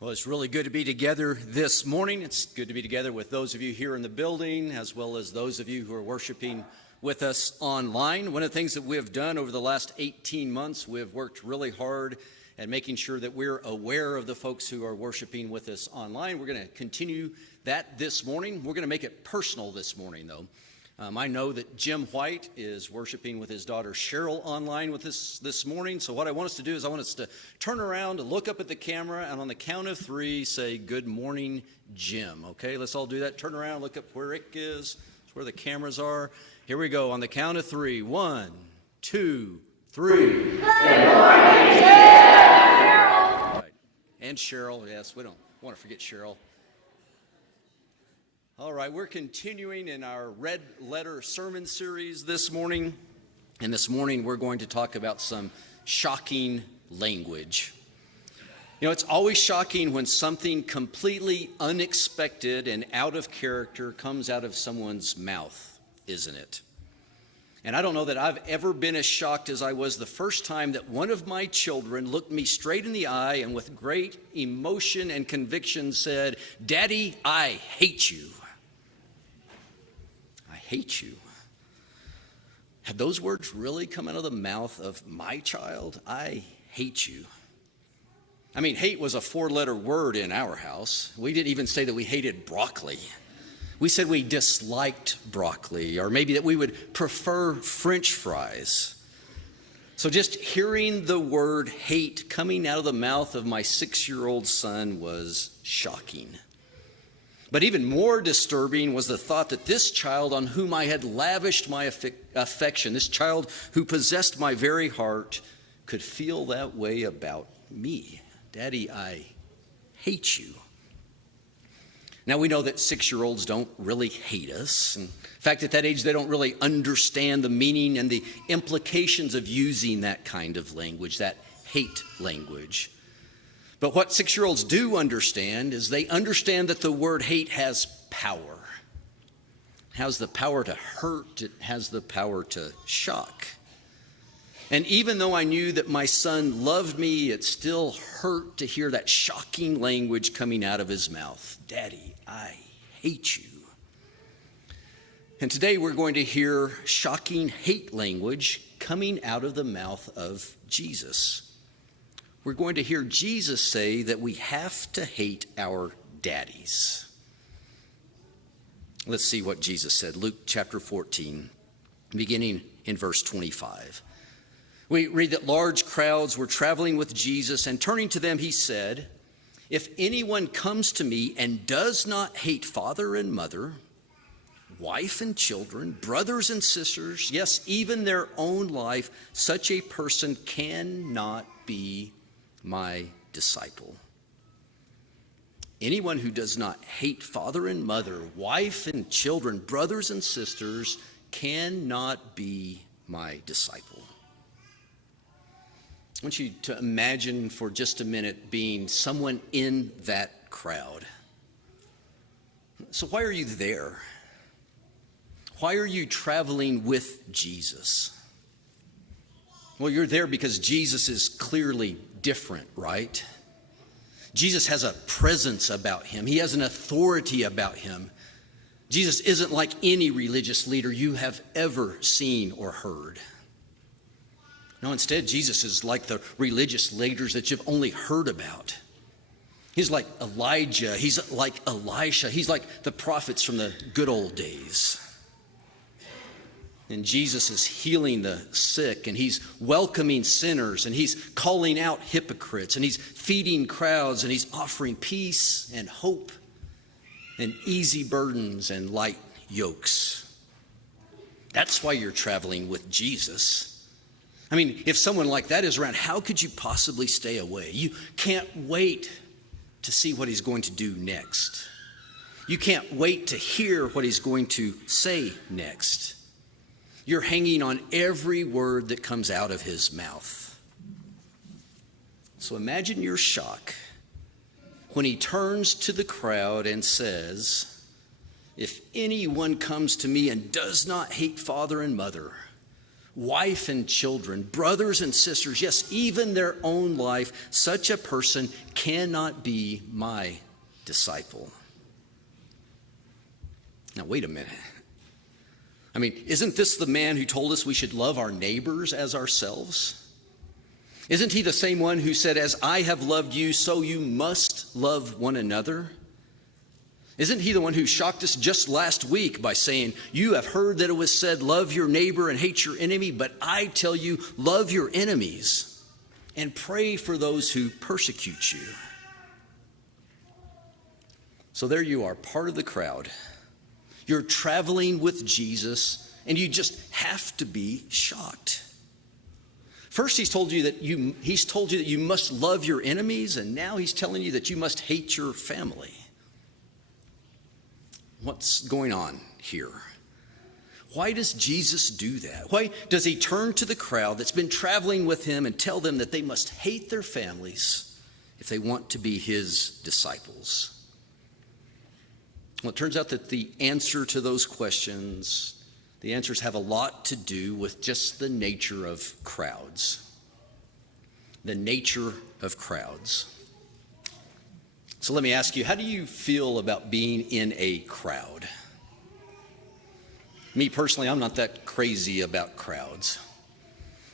Well, it's really good to be together this morning. It's good to be together with those of you here in the building, as well as those of you who are worshiping with us online. One of the things that we have done over the last 18 months, we have worked really hard at making sure that we're aware of the folks who are worshiping with us online. We're going to continue that this morning. We're going to make it personal this morning, though. I know that Jim White is worshiping with his daughter Cheryl online with us this morning. So what I want us to do is I want us to turn around, look up at the camera, and on the count of three, say, "Good morning, Jim." Okay, let's all do that. Turn around, look up where Rick is, where the cameras are. Here we go. On the count of three. 1, 2, 3. Good morning, Cheryl. Right. And Cheryl, yes, we don't want to forget Cheryl. All right, we're continuing in our Red Letter Sermon series this morning. And this morning we're going to talk about some shocking language. You know, it's always shocking when something completely unexpected and out of character comes out of someone's mouth, isn't it? And I don't know that I've ever been as shocked as I was the first time that one of my children looked me straight in the eye and with great emotion and conviction said, "Daddy, I hate you." Hate you. Had those words really come out of the mouth of my child? I hate you. I mean, hate was a 4-letter word in our house. We didn't even say that we hated broccoli. We said we disliked broccoli, or maybe that we would prefer French fries. So just hearing the word hate coming out of the mouth of my 6-year-old son was shocking. But even more disturbing was the thought that this child on whom I had lavished my affection, this child who possessed my very heart, could feel that way about me. "Daddy, I hate you." Now we know that 6-year-olds don't really hate us. In fact, at that age, they don't really understand the meaning and the implications of using that kind of language, that hate language. But what 6-year-olds do understand is they understand that the word hate has power. It has the power to hurt. It has the power to shock. And even though I knew that my son loved me, it still hurt to hear that shocking language coming out of his mouth. "Daddy, I hate you." And today we're going to hear shocking hate language coming out of the mouth of Jesus. We're going to hear Jesus say that we have to hate our daddies. Let's see what Jesus said. Luke chapter 14, beginning in verse 25. We read that large crowds were traveling with Jesus, and turning to them, he said, "If anyone comes to me and does not hate father and mother, wife and children, brothers and sisters, yes, even their own life, such a person cannot be my disciple." Anyone who does not hate father and mother, wife and children, brothers and sisters, cannot be my disciple. I want you to imagine for just a minute being someone in that crowd. So why are you there? Why are you traveling with Jesus? Well, you're there because Jesus is clearly different, right? Jesus has a presence about him. He has an authority about him. Jesus isn't like any religious leader you have ever seen or heard. No, instead, Jesus is like the religious leaders that you've only heard about. He's like Elijah. He's like Elisha. He's like the prophets from the good old days. And Jesus is healing the sick, and he's welcoming sinners, and he's calling out hypocrites, and he's feeding crowds, and he's offering peace and hope and easy burdens and light yokes. That's why you're traveling with Jesus. I mean, if someone like that is around, how could you possibly stay away? You can't wait to see what he's going to do next. You can't wait to hear what he's going to say next. You're hanging on every word that comes out of his mouth. So imagine your shock when he turns to the crowd and says, "If anyone comes to me and does not hate father and mother, wife and children, brothers and sisters, yes, even their own life, such a person cannot be my disciple. Now, wait a minute. I mean, isn't this the man who told us we should love our neighbors as ourselves? Isn't he the same one who said, as I have loved you, so you must love one another? Isn't he the one who shocked us just last week by saying, you have heard that it was said, love your neighbor and hate your enemy, but I tell you, love your enemies and pray for those who persecute you. So there you are, part of the crowd. You're traveling with Jesus, and you just have to be shocked. First, he's told you that you must love your enemies, and now he's telling you that you must hate your family. What's going on here? Why does Jesus do that? Why does he turn to the crowd that's been traveling with him and tell them that they must hate their families if they want to be his disciples? Well, it turns out that the answer to those questions, the answers have a lot to do with just the nature of crowds. The nature of crowds. So let me ask you, how do you feel about being in a crowd? Me personally, I'm not that crazy about crowds.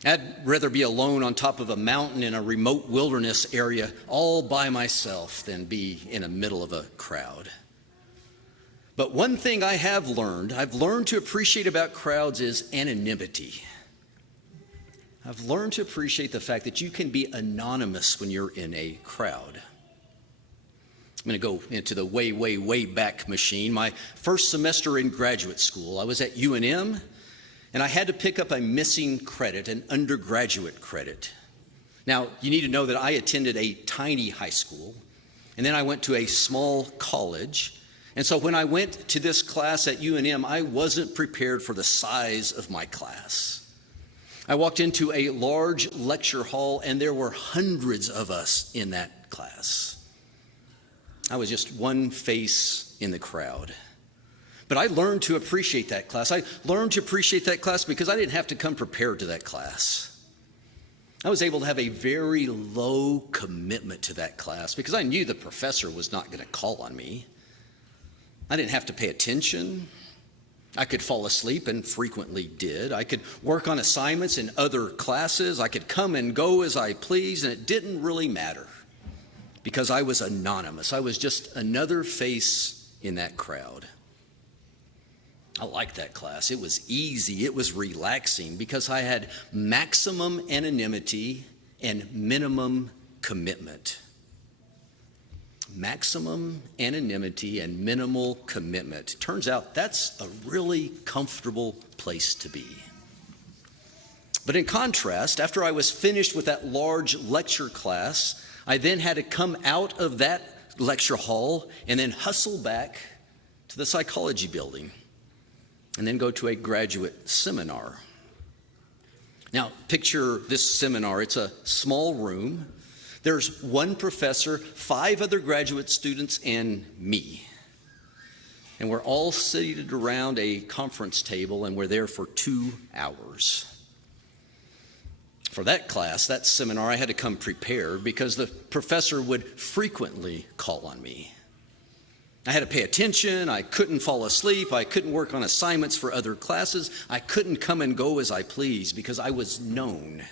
I'd rather be alone on top of a mountain in a remote wilderness area all by myself than be in the middle of a crowd. But one thing I've learned to appreciate about crowds is anonymity. I've learned to appreciate the fact that you can be anonymous when you're in a crowd. I'm going to go into the way, way, way back machine. My first semester in graduate school, I was at UNM, and I had to pick up a missing credit, an undergraduate credit. Now, you need to know that I attended a tiny high school, and then I went to a small college. And so when I went to this class at UNM, I wasn't prepared for the size of my class. I walked into a large lecture hall, and there were hundreds of us in that class. I was just one face in the crowd. But I learned to appreciate that class. I learned to appreciate that class because I didn't have to come prepared to that class. I was able to have a very low commitment to that class because I knew the professor was not going to call on me. I didn't have to pay attention. I could fall asleep and frequently did. I could work on assignments in other classes. I could come and go as I pleased, and it didn't really matter because I was anonymous. I was just another face in that crowd. I liked that class. It was easy. It was relaxing because I had maximum anonymity and minimum commitment. Maximum anonymity and minimal commitment. Turns out that's a really comfortable place to be. But in contrast, after I was finished with that large lecture class, I then had to come out of that lecture hall and then hustle back to the psychology building and then go to a graduate seminar. Now, picture this seminar. It's a small room. There's one professor, 5 other graduate students, and me. And we're all seated around a conference table, and we're there for 2 hours. For that class, that seminar, I had to come prepared because the professor would frequently call on me. I had to pay attention. I couldn't fall asleep. I couldn't work on assignments for other classes. I couldn't come and go as I pleased because I was known.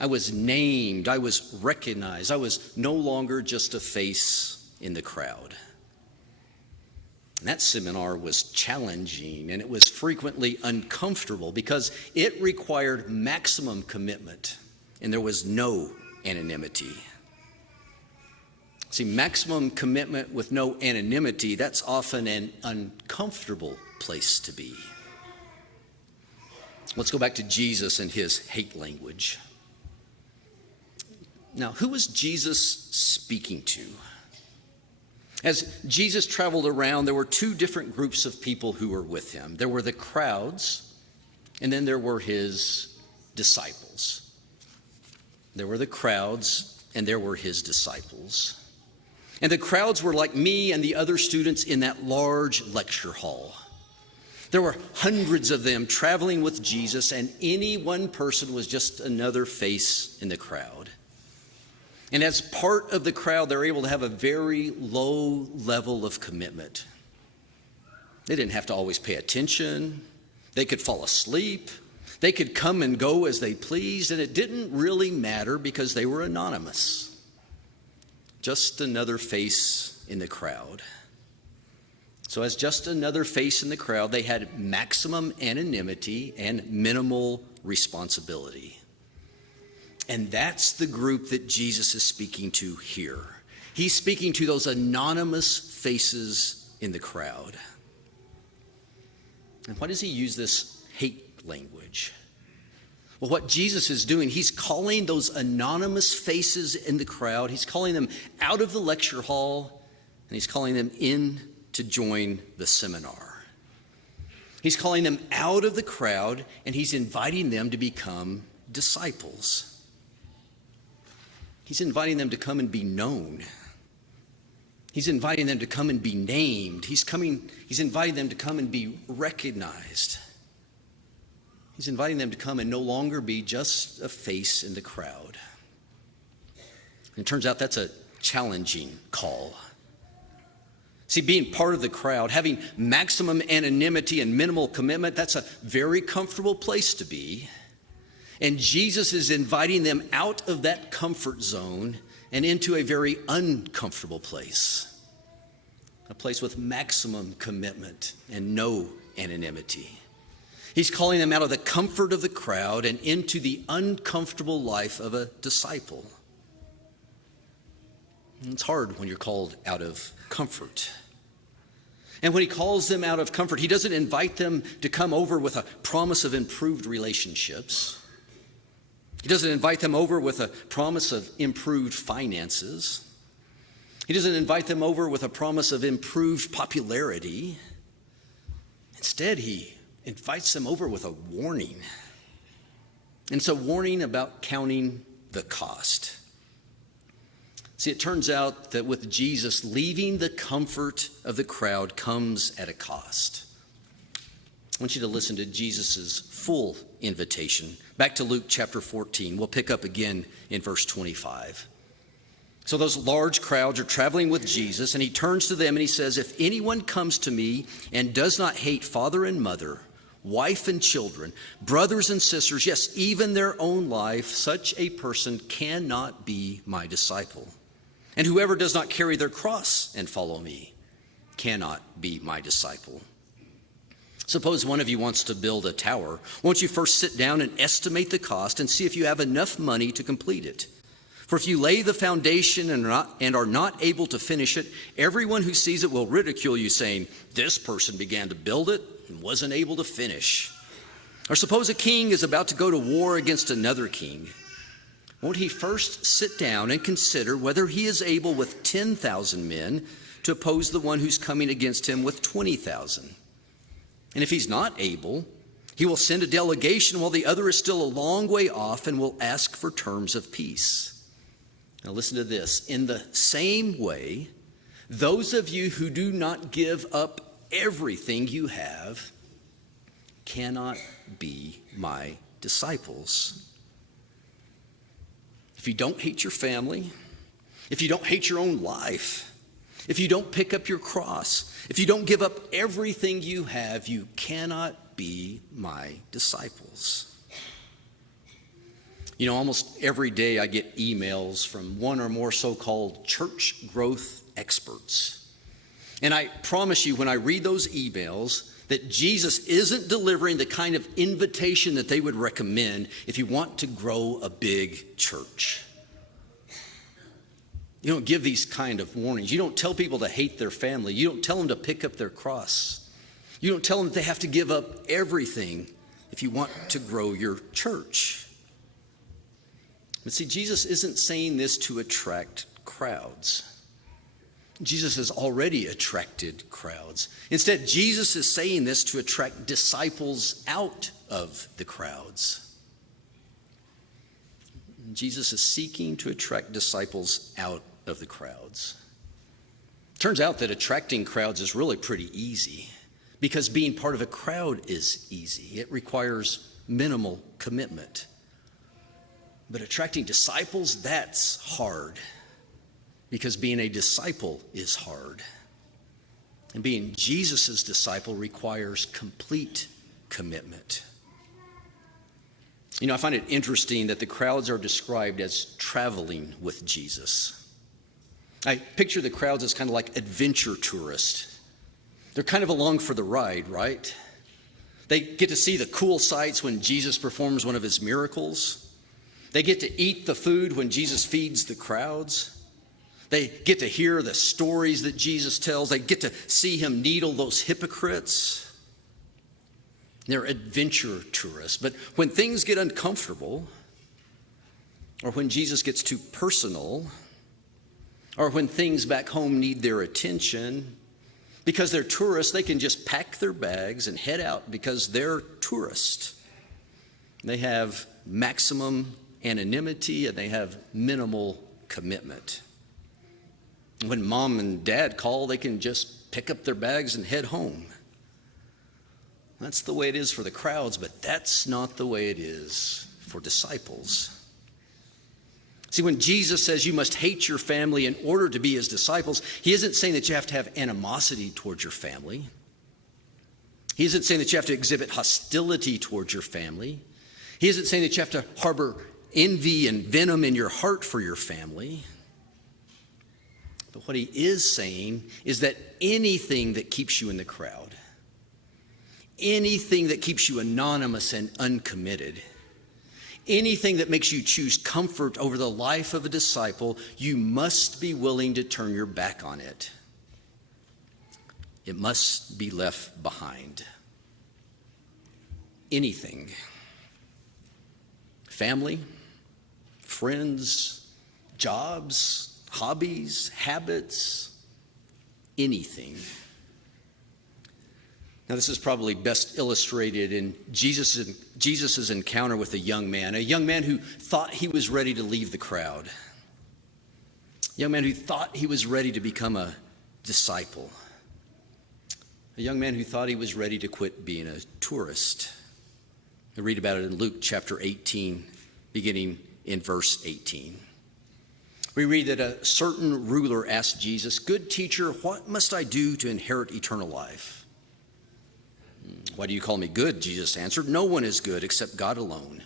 I was named, I was recognized, I was no longer just a face in the crowd. And that seminar was challenging, and it was frequently uncomfortable because it required maximum commitment, and there was no anonymity. See, maximum commitment with no anonymity, that's often an uncomfortable place to be. Let's go back to Jesus and his hate language. Now, who was Jesus speaking to? As Jesus traveled around, there were 2 different groups of people who were with him. There were the crowds, and then there were his disciples. There were the crowds, and there were his disciples. And the crowds were like me and the other students in that large lecture hall. There were hundreds of them traveling with Jesus, and any one person was just another face in the crowd. And as part of the crowd, they're able to have a very low level of commitment. They didn't have to always pay attention. They could fall asleep. They could come and go as they pleased, and it didn't really matter because they were anonymous. Just another face in the crowd. So as just another face in the crowd, they had maximum anonymity and minimal responsibility. And that's the group that Jesus is speaking to here. He's speaking to those anonymous faces in the crowd. And why does he use this hate language? Well, what Jesus is doing, he's calling those anonymous faces in the crowd, he's calling them out of the lecture hall, and he's calling them in to join the seminar. He's calling them out of the crowd, and he's inviting them to become disciples. He's inviting them to come and be known. He's inviting them to come and be named. He's inviting them to come and be recognized. He's inviting them to come and no longer be just a face in the crowd. And it turns out that's a challenging call. See, being part of the crowd, having maximum anonymity and minimal commitment, that's a very comfortable place to be. And Jesus is inviting them out of that comfort zone and into a very uncomfortable place. A place with maximum commitment and no anonymity. He's calling them out of the comfort of the crowd and into the uncomfortable life of a disciple. And it's hard when you're called out of comfort. And when he calls them out of comfort, he doesn't invite them to come over with a promise of improved relationships. He doesn't invite them over with a promise of improved finances. He doesn't invite them over with a promise of improved popularity. Instead, he invites them over with a warning. And it's a warning about counting the cost. See, it turns out that with Jesus, leaving the comfort of the crowd comes at a cost. I want you to listen to Jesus' full invitation. Back to Luke chapter 14. We'll pick up again in verse 25. So those large crowds are traveling with Jesus, and he turns to them and he says, "If anyone comes to me and does not hate father and mother, wife and children, brothers and sisters, yes, even their own life, such a person cannot be my disciple. And whoever does not carry their cross and follow me cannot be my disciple." Suppose one of you wants to build a tower. Won't you first sit down and estimate the cost and see if you have enough money to complete it? For if you lay the foundation and are not able to finish it, everyone who sees it will ridicule you, saying, "This person began to build it and wasn't able to finish." Or suppose a king is about to go to war against another king. Won't he first sit down and consider whether he is able with 10,000 men to oppose the one who's coming against him with 20,000? And if he's not able, he will send a delegation while the other is still a long way off and will ask for terms of peace. Now listen to this. In the same way, those of you who do not give up everything you have cannot be my disciples. If you don't hate your family, if you don't hate your own life, if you don't pick up your cross, if you don't give up everything you have, you cannot be my disciples. You know, almost every day I get emails from one or more so-called church growth experts. And I promise you, when I read those emails, that Jesus isn't delivering the kind of invitation that they would recommend if you want to grow a big church. You don't give these kind of warnings. You don't tell people to hate their family. You don't tell them to pick up their cross. You don't tell them that they have to give up everything if you want to grow your church. But see, Jesus isn't saying this to attract crowds. Jesus has already attracted crowds. Instead, Jesus is saying this to attract disciples out of the crowds. Jesus is seeking to attract disciples out of the crowds. Turns out that attracting crowds is really pretty easy because being part of a crowd is easy. It requires minimal commitment. But attracting disciples, that's hard, because being a disciple is hard. And being Jesus' disciple requires complete commitment. You know, I find it interesting that the crowds are described as traveling with Jesus. I picture the crowds as kind of like adventure tourists. They're kind of along for the ride, right? They get to see the cool sights when Jesus performs one of his miracles. They get to eat the food when Jesus feeds the crowds. They get to hear the stories that Jesus tells. They get to see him needle those hypocrites. They're adventure tourists. But when things get uncomfortable, or when Jesus gets too personal, or when things back home need their attention, because they're tourists, they can just pack their bags and head out because they're tourists. They have maximum anonymity and they have minimal commitment. When mom and dad call, they can just pick up their bags and head home. That's the way it is for the crowds, but that's not the way it is for disciples. See, when Jesus says you must hate your family in order to be his disciples, he isn't saying that you have to have animosity towards your family. He isn't saying that you have to exhibit hostility towards your family. He isn't saying that you have to harbor envy and venom in your heart for your family. But what he is saying is that anything that keeps you in the crowd, anything that keeps you anonymous and uncommitted, anything that makes you choose comfort over the life of a disciple, you must be willing to turn your back on it. It must be left behind. Anything. Family, friends, jobs, hobbies, habits, anything. Now, this is probably best illustrated in Jesus' encounter with a young man who thought he was ready to leave the crowd, a young man who thought he was ready to become a disciple, a young man who thought he was ready to quit being a tourist. We read about it in Luke chapter 18, beginning in verse 18. We read that a certain ruler asked Jesus, "Good teacher, what must I do to inherit eternal life?" "Why do you call me good?" Jesus answered. "No one is good except God alone.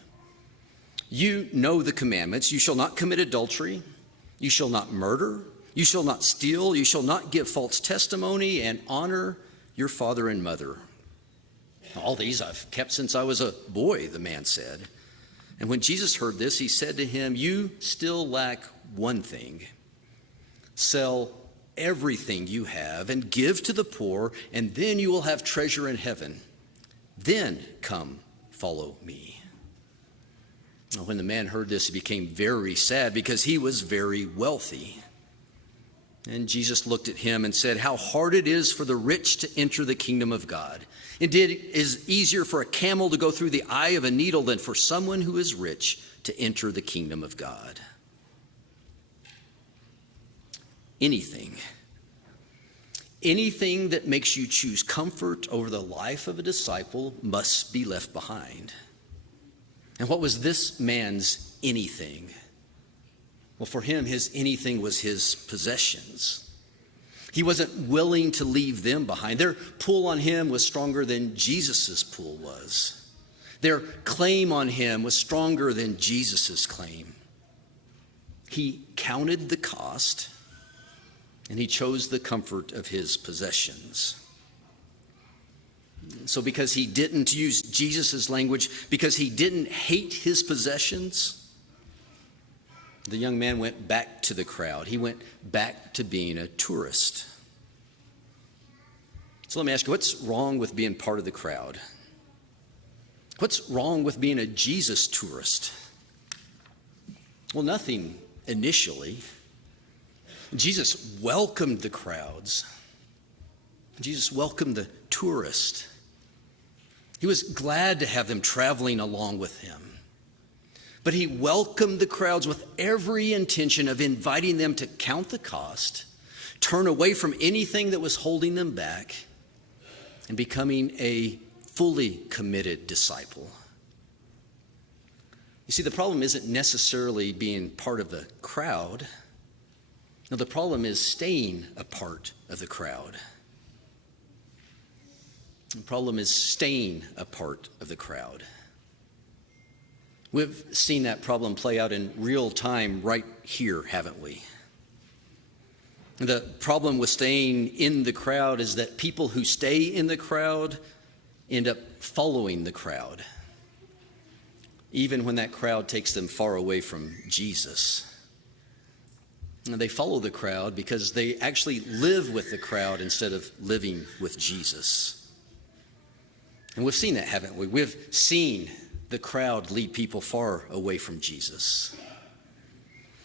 You know the commandments. You shall not commit adultery. You shall not murder. You shall not steal. You shall not give false testimony, and honor your father and mother." "All these I've kept since I was a boy," the man said. And when Jesus heard this, he said to him, "You still lack one thing. Sell everything you have and give to the poor, and then you will have treasure in heaven. Then come, follow me." Now, when the man heard this, he became very sad because he was very wealthy. And Jesus looked at him and said, "How hard it is for the rich to enter the kingdom of God. Indeed, it is easier for a camel to go through the eye of a needle than for someone who is rich to enter the kingdom of God." Anything that makes you choose comfort over the life of a disciple must be left behind. And what was this man's anything? Well, for him, his anything was his possessions. He wasn't willing to leave them behind. Their pull on him was stronger than Jesus's pull was. Their claim on him was stronger than Jesus's claim. He counted the cost, and he chose the comfort of his possessions. So because he didn't use Jesus' language, because he didn't hate his possessions, the young man went back to the crowd. He went back to being a tourist. So let me ask you, what's wrong with being part of the crowd? What's wrong with being a Jesus tourist? Well, nothing initially. Jesus welcomed the crowds. Jesus welcomed the tourist. He was glad to have them traveling along with him. But he welcomed the crowds with every intention of inviting them to count the cost, turn away from anything that was holding them back, and becoming a fully committed disciple. You see, the problem isn't necessarily being part of the crowd. No, the problem is staying a part of the crowd. The problem is staying a part of the crowd. We've seen that problem play out in real time right here, haven't we? The problem with staying in the crowd is that people who stay in the crowd end up following the crowd, even when that crowd takes them far away from Jesus. And they follow the crowd because they actually live with the crowd instead of living with Jesus. And we've seen that, haven't we? We've seen the crowd lead people far away from Jesus.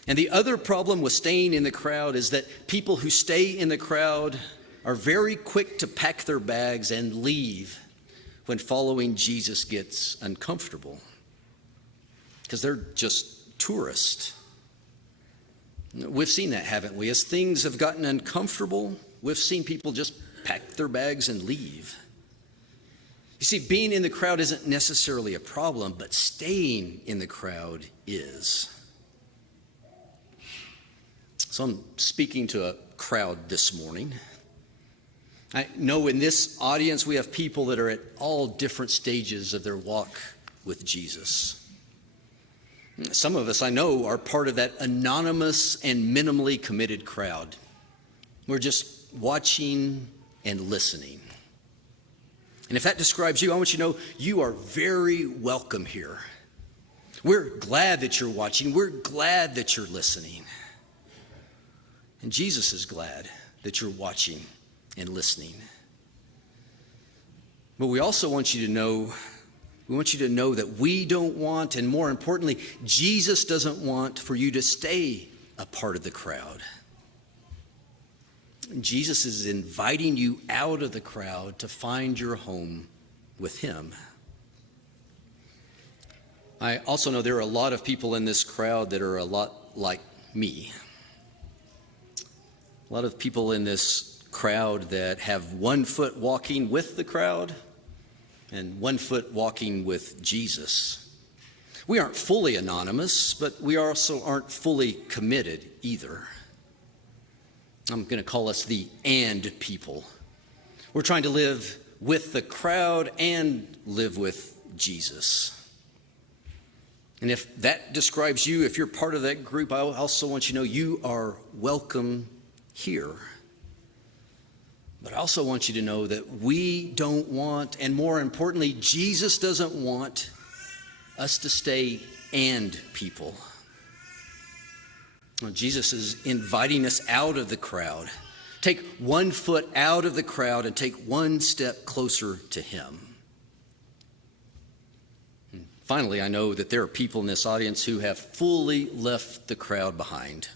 And the other problem with staying in the crowd is that people who stay in the crowd are very quick to pack their bags and leave when following Jesus gets uncomfortable, because they're just tourists. We've seen that, haven't we? As things have gotten uncomfortable, we've seen people just pack their bags and leave. You see, being in the crowd isn't necessarily a problem, but staying in the crowd is. So I'm speaking to a crowd this morning. I know in this audience we have people that are at all different stages of their walk with Jesus. Some of us, I know, are part of that anonymous and minimally committed crowd. We're just watching and listening. And if that describes you, I want you to know you are very welcome here. We're glad that you're watching. We're glad that you're listening. And Jesus is glad that you're watching and listening. But we also want you to know, that we don't want, and more importantly, Jesus doesn't want for you to stay a part of the crowd. Jesus is inviting you out of the crowd to find your home with him. I also know there are a lot of people in this crowd that are a lot like me. A lot of people in this crowd that have one foot walking with the crowd and one foot walking with Jesus. We aren't fully anonymous, but we also aren't fully committed either. I'm going to call us the and people. We're trying to live with the crowd and live with Jesus. And if that describes you, if you're part of that group, I also want you to know you are welcome here. But I also want you to know that we don't want, and more importantly, Jesus doesn't want us to stay and people. Well, Jesus is inviting us out of the crowd. Take one foot out of the crowd and take one step closer to him. And finally, I know that there are people in this audience who have fully left the crowd behind.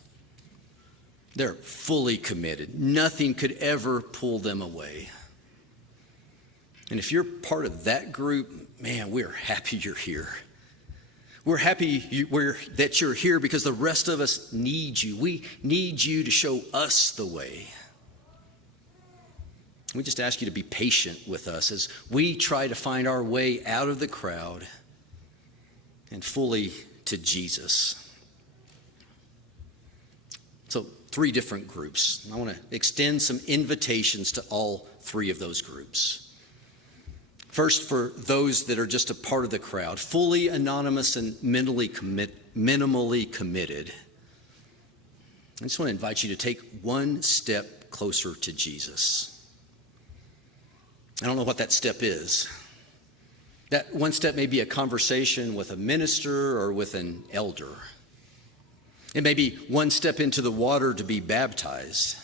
They're fully committed. Nothing could ever pull them away. And if you're part of that group, man, we're happy you're here. We're happy that you're here because the rest of us need you. We need you to show us the way. We just ask you to be patient with us as we try to find our way out of the crowd and fully to Jesus. So 3 different groups. I want to extend some invitations to all 3 of those groups. First, for those that are just a part of the crowd, fully anonymous and minimally committed. I just want to invite you to take one step closer to Jesus. I don't know what that step is. That one step may be a conversation with a minister or with an elder. It may be one step into the water to be baptized.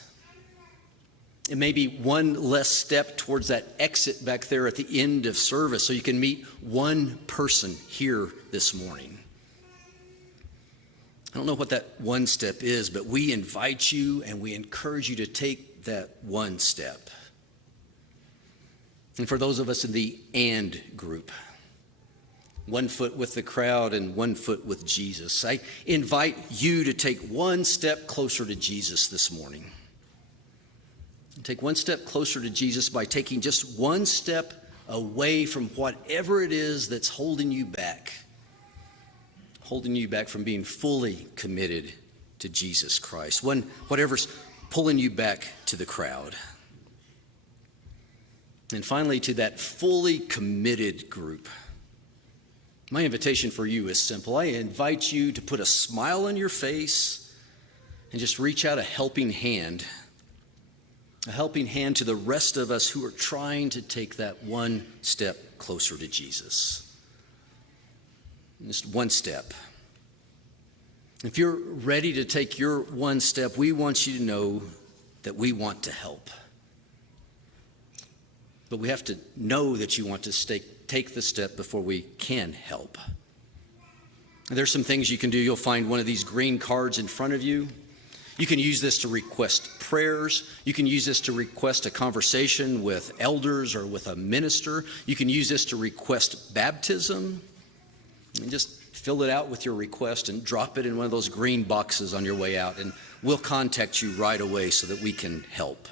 It may be one less step towards that exit back there at the end of service so you can meet one person here this morning. I don't know what that one step is, but we invite you and we encourage you to take that one step. And for those of us in the and group, one foot with the crowd and one foot with Jesus, I invite you to take one step closer to Jesus this morning. Take one step closer to Jesus by taking just one step away from whatever it is that's holding you back from being fully committed to Jesus Christ, whatever's pulling you back to the crowd. And finally, to that fully committed group, my invitation for you is simple. I invite you to put a smile on your face and just reach out a helping hand to the rest of us who are trying to take that one step closer to Jesus. Just one step. If you're ready to take your one step, we want you to know that we want to help. But we have to know that you want to take the step before we can help. There's some things you can do. You'll find one of these green cards in front of you. You can use this to request prayers. You can use this to request a conversation with elders or with a minister. You can use this to request baptism. And just fill it out with your request and drop it in one of those green boxes on your way out, and we'll contact you right away so that we can help.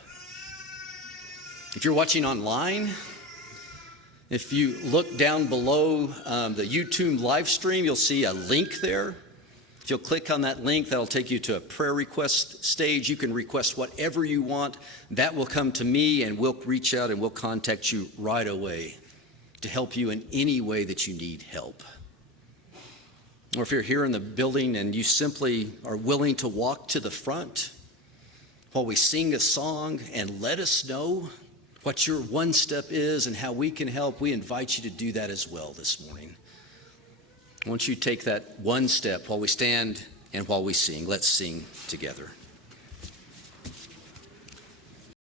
If you're watching online, if you look down below the YouTube live stream, you'll see a link there. If you'll click on that link, that'll take you to a prayer request stage. You can request whatever you want. That will come to me, and we'll reach out and we'll contact you right away to help you in any way that you need help. Or if you're here in the building and you simply are willing to walk to the front while we sing a song and let us know what your one step is and how we can help, we invite you to do that as well this morning. Once you take that one step while we stand and while we sing, let's sing together.